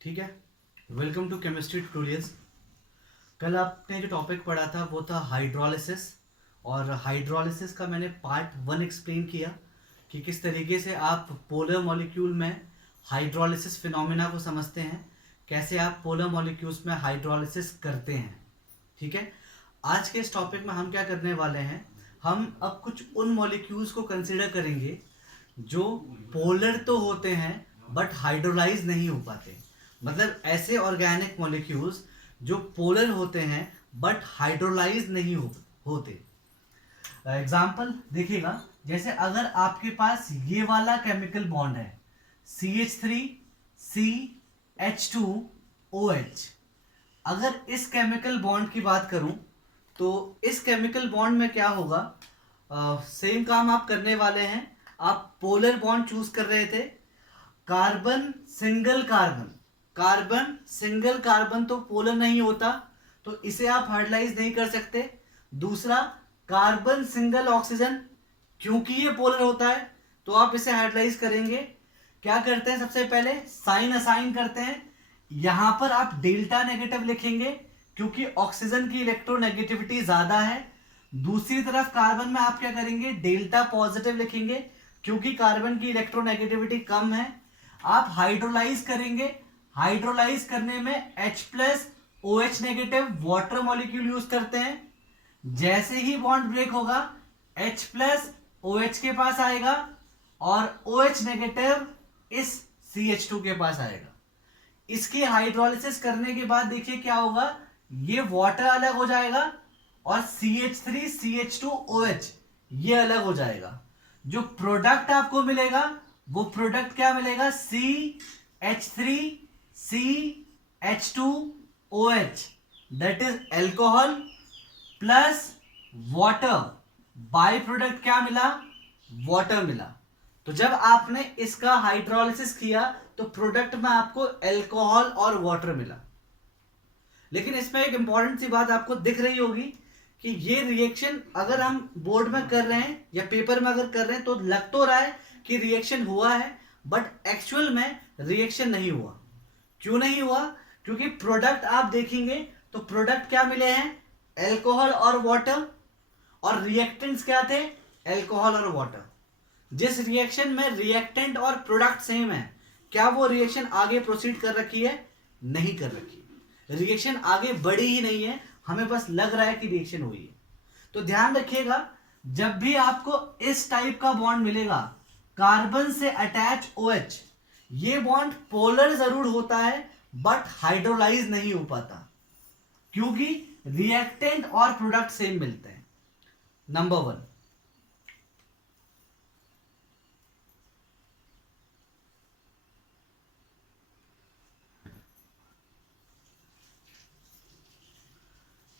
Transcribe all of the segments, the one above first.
ठीक है। Welcome to chemistry tutorials. कल आपने जो टॉपिक पढ़ा था वो था हाइड्रोलिसिस, और हाइड्रोलिसिस का मैंने पार्ट 1 एक्सप्लेन किया कि किस तरीके से आप पोलर मॉलिक्यूल में हाइड्रोलिसिस फिनोमेना को समझते हैं, कैसे आप पोलर मॉलिक्यूल्स में हाइड्रोलिसिस करते हैं। ठीक है। आज के इस टॉपिक में हम क्या करने वाले हैं, हम अब कुछ उन मॉलिक्यूल्स को कंसिडर करेंगे जो पोलर तो होते हैं बट हाइड्रोलाइज नहीं हो पाते। मतलब ऐसे ऑर्गेनिक मॉलिक्यूल्स जो पोलर होते हैं बट हाइड्रोलाइज नहीं होते। एग्जाम्पल देखिएगा, जैसे अगर आपके पास ये वाला केमिकल बॉन्ड है CH3CH2OH, अगर इस केमिकल बॉन्ड की बात करूं तो इस केमिकल बॉन्ड में क्या होगा, सेम काम आप करने वाले हैं। आप पोलर बॉन्ड चूज कर रहे थे, carbon single carbon, carbon single carbon तो पोलर नहीं होता, तो इसे आप हाइड्रोलाइज नहीं कर सकते। दूसरा, कार्बन सिंगल ऑक्सीजन, क्योंकि ये पोलर होता है तो आप इसे हाइड्रोलाइज करेंगे। क्या करते हैं, सबसे पहले साइन असाइन करते हैं। यहां पर आप डेल्टा नेगेटिव लिखेंगे क्योंकि ऑक्सीजन की इलेक्ट्रोनेगेटिविटी ज्यादा है। दूसरी तरफ कार्बन में आप क्या करेंगे, डेल्टा पॉजिटिव लिखेंगे क्योंकि कार्बन की इलेक्ट्रोनेगेटिविटी कम है। आप हाइड्रोलाइज करेंगे, हाइड्रोलाइज करने में H+OH negative water molecule use करते हैं। जैसे ही बॉन्ड ब्रेक होगा H+OH के पास आएगा और OH नेगेटिव इस CH2 के पास आएगा। इसकी हाइड्रोलिसिस करने के बाद देखिए क्या होगा, ये वाटर अलग हो जाएगा और CH3CH2OH ये अलग हो जाएगा। जो प्रोडक्ट आपको मिलेगा वो प्रोडक्ट क्या मिलेगा, CH3CH2OH, that is alcohol plus water. By product क्या मिला, वाटर मिला। तो जब आपने इसका हाइड्रोलिसिस किया तो प्रोडक्ट में आपको एल्कोहल और वाटर मिला। लेकिन इसमें एक इंपॉर्टेंट सी बात आपको दिख रही होगी कि ये रिएक्शन अगर हम बोर्ड में कर रहे हैं या पेपर में अगर कर रहे हैं तो लग तो रहा है कि रिएक्शन हुआ है, बट एक्चुअल में रिएक्शन नहीं हुआ। क्यों नहीं हुआ, क्योंकि प्रोडक्ट आप देखेंगे तो प्रोडक्ट क्या मिले हैं, एल्कोहल और वाटर, और रिएक्टेंट्स क्या थे, एल्कोहल और वाटर। जिस रिएक्शन में रिएक्टेंट और प्रोडक्ट सेम है, क्या वो रिएक्शन आगे प्रोसीड कर रखी है, नहीं कर रखी। रिएक्शन आगे बढ़ी ही नहीं है, हमें बस लग रहा है कि रिएक्शन हुई है। तो ध्यान रखिएगा, जब भी आपको इस टाइप का बॉन्ड मिलेगा, कार्बन से अटैच OH, ये बॉन्ड पोलर जरूर होता है बट हाइड्रोलाइज नहीं हो पाता क्योंकि रिएक्टेंट और प्रोडक्ट सेम मिलते हैं। नंबर 1।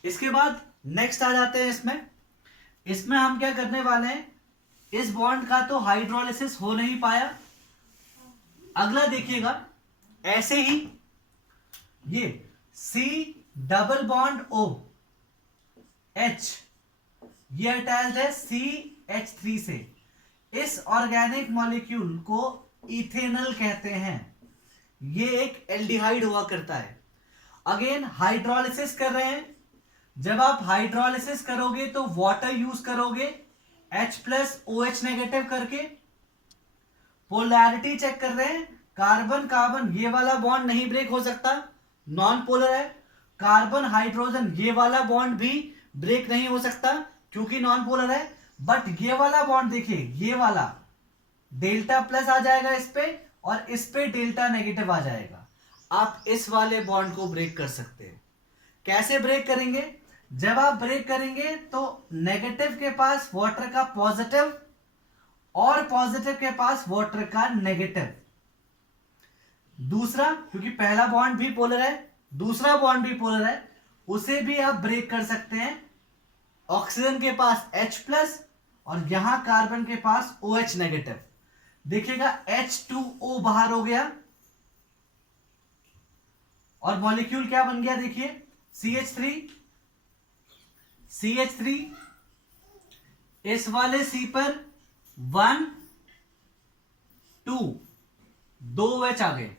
इसके बाद नेक्स्ट आ जाते हैं इसमें। इसमें हम क्या करने वाले हैं, इस बॉन्ड का तो हाइड्रोलिसिस हो नहीं पाया। अगला देखिएगा, ऐसे ही ये C double bond O H ये अटैच्ड है CH3 से। इस ऑर्गेनिक मॉलिक्यूल को इथेनॉल कहते हैं। ये एक एल्डिहाइड हुआ करता है। अगेन हाइड्रोलिसिस कर रहे हैं, जब आप हाइड्रोलिसिस करोगे तो वाटर यूज करोगे H+OH नेगेटिव करके। पोलैरिटी चेक कर रहे हैं, कार्बन कार्बन ये वाला बॉन्ड नहीं ब्रेक हो सकता, नॉन पोलर है। कार्बन हाइड्रोजन ये वाला बॉन्ड भी ब्रेक नहीं हो सकता क्योंकि नॉन पोलर है। बट ये वाला बॉन्ड देखिए, ये वाला डेल्टा प्लस आ जाएगा इस पे और इस पे डेल्टा नेगेटिव आ जाएगा। आप इस वाले बॉन्ड को ब्रेक कर सकते हैं। कैसे ब्रेक करेंगे, जब आप ब्रेक करेंगे तो नेगेटिव के पास वाटर का पॉजिटिव और पॉजिटिव के पास वाटर का नेगेटिव। दूसरा, क्योंकि पहला बॉन्ड भी पोलर है, दूसरा बॉन्ड भी पोलर है, उसे भी आप ब्रेक कर सकते हैं। ऑक्सीजन के पास H+ और यहां कार्बन के पास OH नेगेटिव। देखिएगा H2O बाहर हो गया और मॉलिक्यूल क्या बन गया, देखिए CH3 इस वाले C पर 1 2 2 OH आ गए।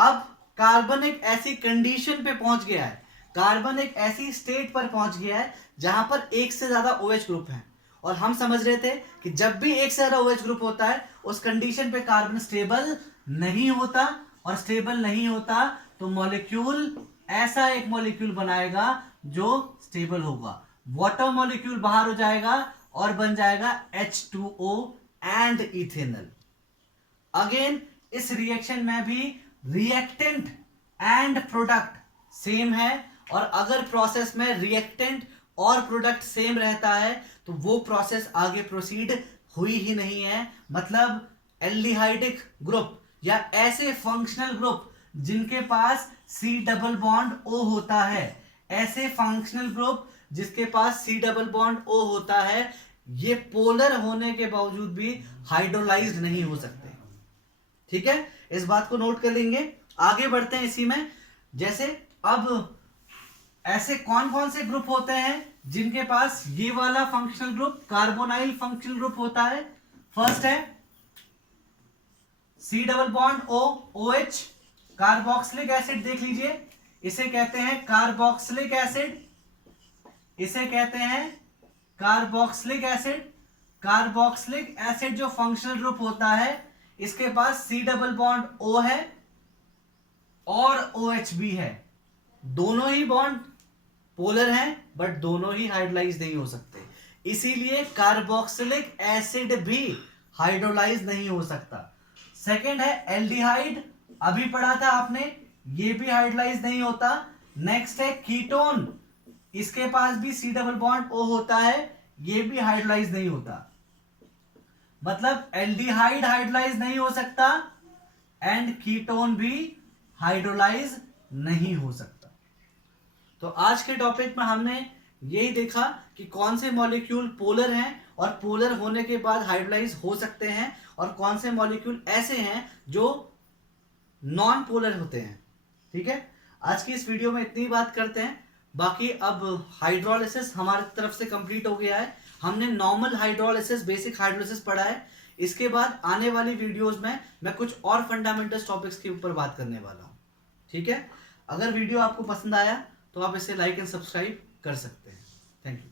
अब कार्बन एक ऐसी कंडीशन पे पहुंच गया है, कार्बन एक ऐसी स्टेट पर पहुंच गया है जहां पर एक से ज्यादा OH ग्रुप है, और हम समझ रहे थे कि जब भी एक से ज्यादा OH ग्रुप होता है उस कंडीशन पे कार्बन स्टेबल नहीं होता, और स्टेबल नहीं होता तो मॉलिक्यूल ऐसा एक मॉलिक्यूल बनाएगा जो स्टेबल होगा, वाटर मॉलिक्यूल बाहर हो जाएगा और बन जाएगा H2O एंड इथेनॉल। अगेन इस रिएक्शन में भी रिएक्टेंट एंड प्रोडक्ट सेम है, और अगर प्रोसेस में रिएक्टेंट और प्रोडक्ट सेम रहता है तो वो प्रोसेस आगे प्रोसीड हुई ही नहीं है। मतलब एल्डिहाइडिक ग्रुप या ऐसे फंक्शनल ग्रुप जिनके पास C डबल बॉन्ड O होता है, ऐसे फंक्शनल ग्रुप जिसके पास C डबल बॉन्ड O होता है, ये पोलर होने के बावजूद भी हाइड्रोलाइज्ड नहीं हो सकते। ठीक है, इस बात को नोट कर लेंगे। आगे बढ़ते हैं इसी में। जैसे अब ऐसे कौन कौन से ग्रुप होते हैं जिनके पास ये वाला functional group carbonyl functional group होता है। फर्स्ट है C double bond O OH, carboxylic acid देख लीजिए, इसे कहते हैं कार्बोक्सिलिक एसिड, इसे कहते हैं कार्बोक्सिलिक एसिड। कार्बोक्सिलिक एसिड जो फंक्शनल ग्रुप होता है इसके पास C डबल बॉन्ड O है और OH भी है, दोनों ही बॉन्ड पोलर हैं बट दोनों ही हाइड्रोलाइज नहीं हो सकते, इसीलिए कार्बोक्सिलिक एसिड भी हाइड्रोलाइज नहीं हो सकता। सेकंड है एल्डिहाइड, अभी पढ़ा था आपने, ये भी हाइड्रोलाइज नहीं होता। नेक्स्ट है कीटोन, इसके पास भी C डबल बॉन्ड O होता है, ये भी हाइड्रोलाइज नहीं होता। मतलब एल्डिहाइड हाइड्रोलाइज नहीं हो सकता एंड कीटोन भी हाइड्रोलाइज नहीं हो सकता। तो आज के टॉपिक में हमने यही देखा कि कौन से मॉलिक्यूल पोलर हैं और पोलर होने के बाद हाइड्रोलाइज हो सकते हैं, और कौन से मॉलिक्यूल ऐसे हैं जो नॉन पोलर होते हैं। ठीक है, आज की इस वीडियो में इतनी बात करते हैं। बाकी अब हाइड्रोलिसिस हमारी तरफ से कंप्लीट हो गया है, हमने नॉर्मल हाइड्रोलिसिस, बेसिक हाइड्रोलिसिस पढ़ा है। इसके बाद आने वाली वीडियोस में मैं कुछ और फंडामेंटल टॉपिक्स के ऊपर बात करने वाला हूं। ठीक है, अगर वीडियो आपको पसंद आया तो आप इसे लाइक एंड सब्सक्राइब कर सकते हैं। Thank you.